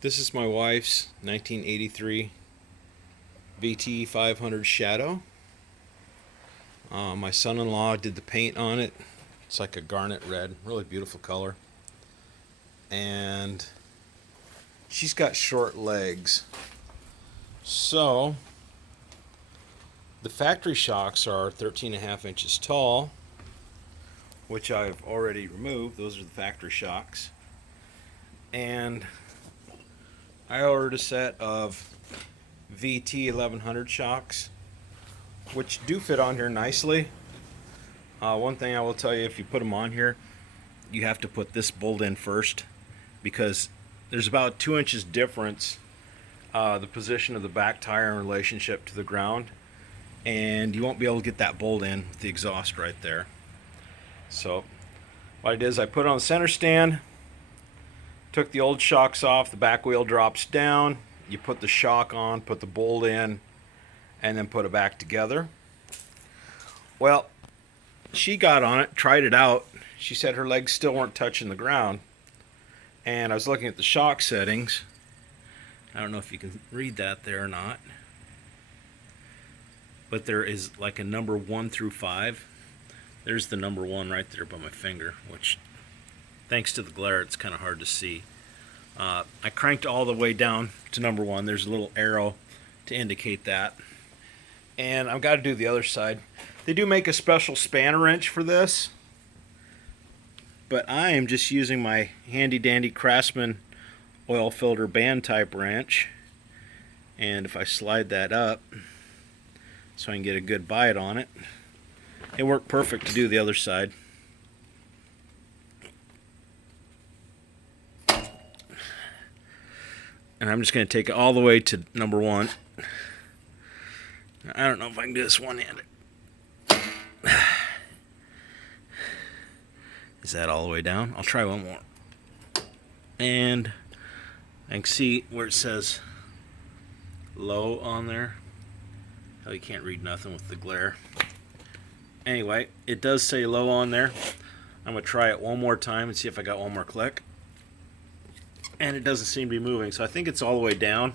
This is my wife's 1983 VT500 Shadow. My son-in-law did the paint on it. It's like a garnet red, really beautiful color. And she's got short legs. So the factory shocks are 13.5 inches tall, which I've already removed. Those are the factory shocks. And I ordered a set of VT500 shocks, which do fit on here nicely. One thing I will tell you, if you put them on here, you have to put this bolt in first, because there's about 2 inches difference, the position of the back tire in relationship to the ground, and you won't be able to get that bolt in with the exhaust right there. So what I did is I put it on the center stand, took the old shocks off, the back wheel drops down, you put the shock on, put the bolt in, and then put it back together. Well, she got on it, tried it out. She said her legs still weren't touching the ground. And I was looking at the shock settings. I don't know if you can read that there or not, but there is like a number 1 through 5. There's the number 1 right there by my finger, which, thanks to the glare, it's kind of hard to see. I cranked all the way down to number 1. There's a little arrow to indicate that. And I've got to do the other side. They do make a special spanner wrench for this, but I am just using my handy dandy Craftsman oil filter band type wrench. And if I slide that up so I can get a good bite on it, it worked perfect to do the other side. And I'm just going to take it all the way to number 1. I don't know if I can do this one-handed. Is that all the way down? I'll try one more. And I can see where it says low on there. Oh, you can't read nothing with the glare. Anyway, it does say low on there. I'm going to try it one more time and see if I got one more click. And it doesn't seem to be moving, so I think it's all the way down.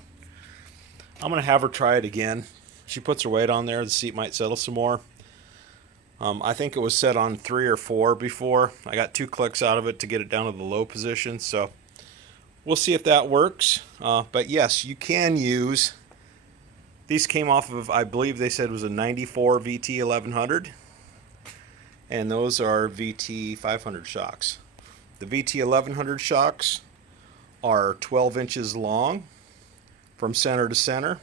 I'm going to have her try it again. She puts her weight on there, the seat might settle some more. I think it was set on 3 or 4 before. I got 2 clicks out of it to get it down to the low position, so we'll see if that works. But yes, you can use, these came off of, I believe they said it was a 94 VT1100, and those are VT500 shocks. The VT1100 shocks are 12 inches long from center to center,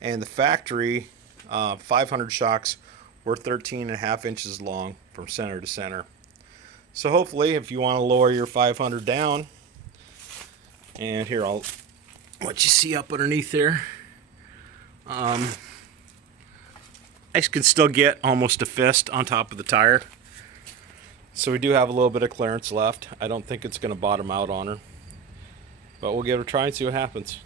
and the factory 500 shocks were 13.5 inches long from center to center. So hopefully, if you want to lower your 500 down, and here, I'll let you see up underneath there, I can still get almost a fist on top of the tire. So we do have a little bit of clearance left. I don't think it's going to bottom out on her, but we'll give it a try and see what happens.